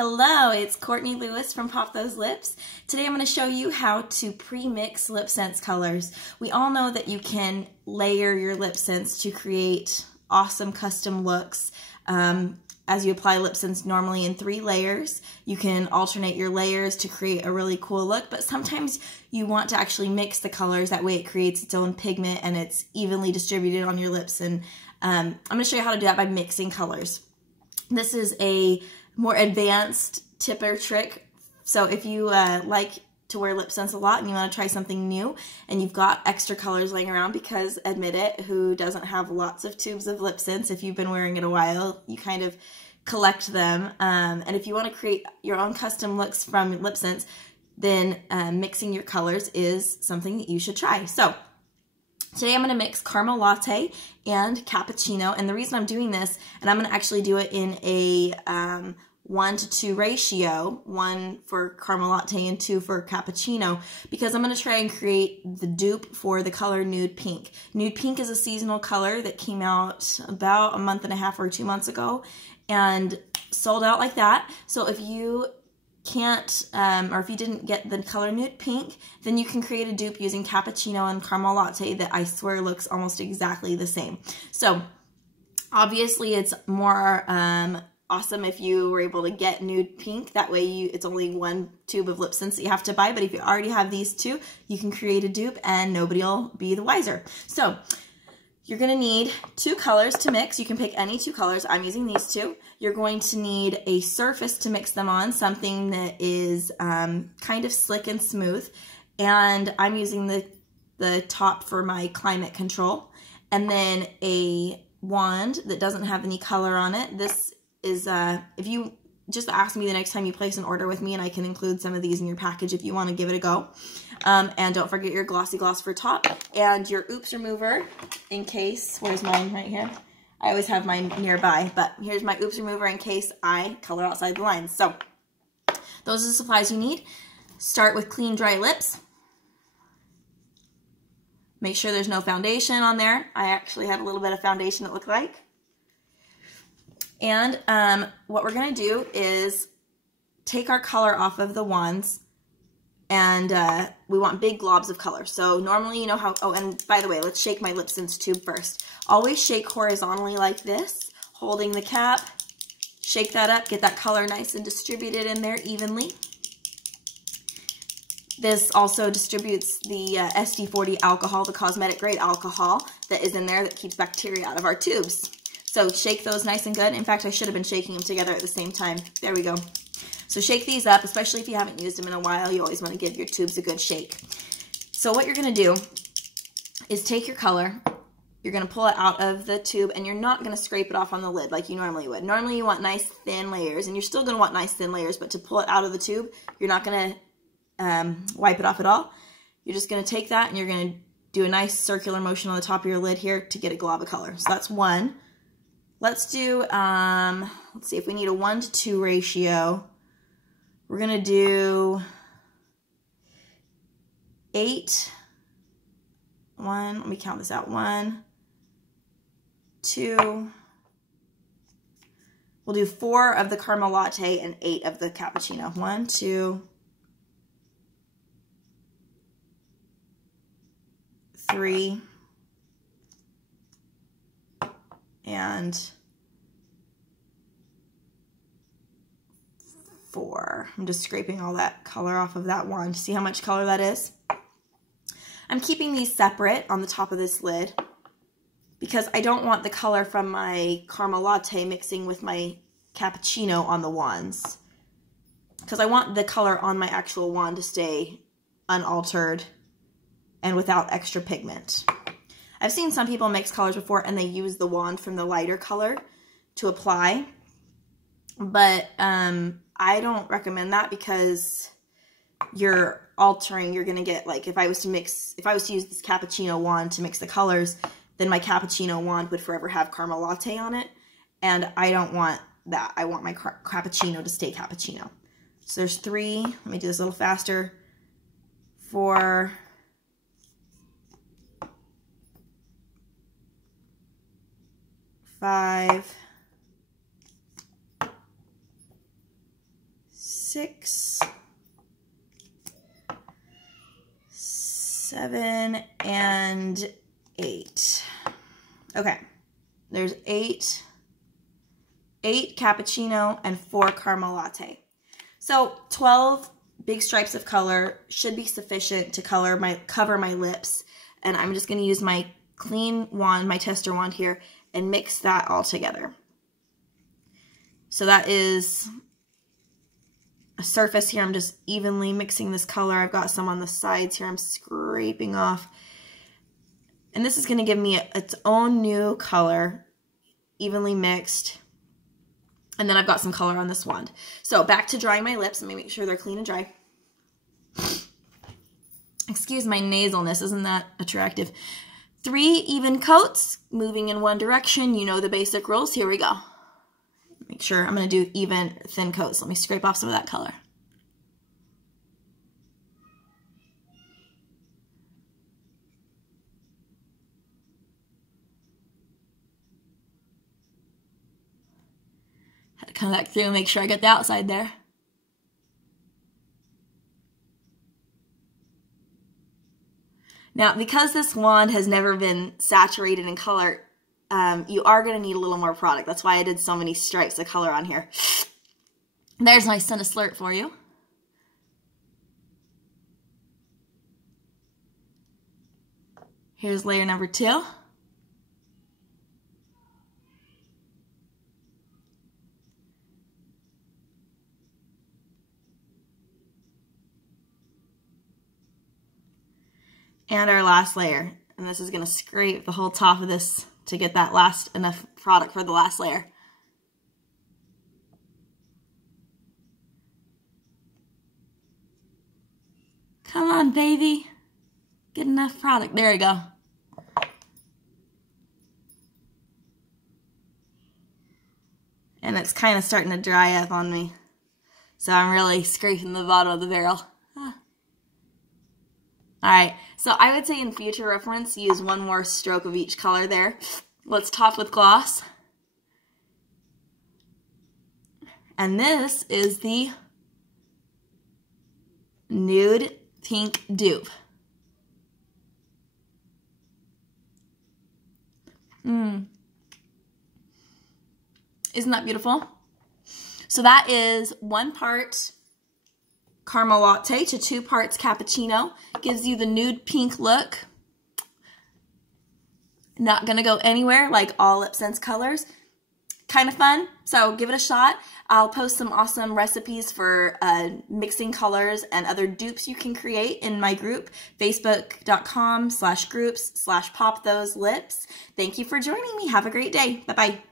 Hello, it's Courtney Lewis from Pop Those Lips. Today I'm going to show you how to pre-mix LipSense colors. We all know that you can layer your LipSense to create awesome custom looks. As you apply LipSense normally in 3 layers, you can alternate your layers to create a really cool look, but sometimes you want to actually mix the colors. That way it creates its own pigment and it's evenly distributed on your lips. And I'm going to show you how to do that by mixing colors. This is a more advanced tipper trick. So if you like to wear LipSense a lot and you want to try something new and you've got extra colors laying around, because admit it, who doesn't have lots of tubes of LipSense? If you've been wearing it a while, you kind of collect them. And if you want to create your own custom looks from LipSense, then mixing your colors is something that you should try. So today I'm going to mix caramel latte and cappuccino, and the reason I'm doing this, and I'm going to actually do it in a 1-to-2 ratio, 1 for caramel latte and 2 for cappuccino, because I'm going to try and create the dupe for the color Nude Pink. Nude Pink is a seasonal color that came out about a month and a half or 2 months ago and sold out like that. So if you can't, or if you didn't get the color Nude Pink, then you can create a dupe using cappuccino and caramel latte that I swear looks almost exactly the same. So obviously it's more awesome if you were able to get Nude Pink. That way it's only 1 tube of LipSense that you have to buy, but if you already have these 2, you can create a dupe and nobody will be the wiser. So you're going to need 2 colors to mix. You can pick any 2 colors. I'm using these 2. You're going to need a surface to mix them on, something that is kind of slick and smooth. And I'm using the top for my climate control. And then a wand that doesn't have any color on it. This is, if you just ask me the next time you place an order with me, and I can include some of these in your package if you want to give it a go. And don't forget your glossy gloss for top and your oops remover in case, where's mine? Right here. I always have mine nearby, but here's my oops remover in case I color outside the lines. So those are the supplies you need. Start with clean, dry lips. Make sure there's no foundation on there. I actually have a little bit of foundation, it looked like. And what we're going to do is take our color off of the wands, and we want big globs of color. So normally, you know how, oh, and by the way, let's shake my LipSense tube first. Always shake horizontally like this, holding the cap. Shake that up, get that color nice and distributed in there evenly. This also distributes the SD40 alcohol, the cosmetic grade alcohol that is in there that keeps bacteria out of our tubes. So shake those nice and good. In fact, I should have been shaking them together at the same time. There we go. So shake these up, especially if you haven't used them in a while. You always want to give your tubes a good shake. So what you're going to do is take your color, you're going to pull it out of the tube, and you're not going to scrape it off on the lid like you normally would. Normally you want nice thin layers, and you're still going to want nice thin layers, but to pull it out of the tube, you're not going to wipe it off at all. You're just going to take that and you're going to do a nice circular motion on the top of your lid here to get a glob of color. So that's 1. Let's do, let's see if we need a 1-to-2 ratio. We're going to do 8. Let me count this out. 1, 2. We'll do 4 of the caramel latte and 8 of the cappuccino. 1, 2, 3. And 4. I'm just scraping all that color off of that wand. See how much color that is? I'm keeping these separate on the top of this lid because I don't want the color from my caramel latte mixing with my cappuccino on the wands, because I want the color on my actual wand to stay unaltered and without extra pigment. I've seen some people mix colors before and they use the wand from the lighter color to apply, but I don't recommend that because you're altering, you're going to get, like, if I was to use this cappuccino wand to mix the colors, then my cappuccino wand would forever have caramel latte on it, and I don't want that. I want my cappuccino to stay cappuccino. So there's 3, let me do this a little faster, 4, 5, 6, 7, and 8. Okay, there's 8 cappuccino and 4 caramel latte. So 12 big stripes of color should be sufficient to cover my lips. And I'm just going to use my clean wand, my tester wand here, and mix that all together. So that is a surface here. I'm just evenly mixing this color. I've got some on the sides here I'm scraping off. And this is going to give me its own new color, evenly mixed. And then I've got some color on this wand. So back to drying my lips. Let me make sure they're clean and dry. Excuse my nasalness, isn't that attractive? 3 even coats, moving in one direction. You know the basic rules. Here we go. Make sure I'm going to do even thin coats. Let me scrape off some of that color. Had to come back through and make sure I get the outside there. Now, because this wand has never been saturated in color, you are going to need a little more product. That's why I did so many stripes of color on here. There's my Sun Slurp for you. Here's layer number 2. And our last layer. And this is going to scrape the whole top of this to get that last enough product for the last layer. Come on, baby. Get enough product. There we go. And it's kind of starting to dry up on me. So I'm really scraping the bottom of the barrel. Alright, so I would say in future reference, use one more stroke of each color there. Let's top with gloss. And this is the Nude Pink Dupe. Isn't that beautiful? So that is 1 part caramel latte to 2 parts cappuccino. Gives you the nude pink look. Not gonna go anywhere like all LipSense colors. Kind of fun, so give it a shot. I'll post some awesome recipes for mixing colors and other dupes you can create in my group, facebook.com/groups/popthoselips. Thank you for joining me. Have a great day. Bye-bye.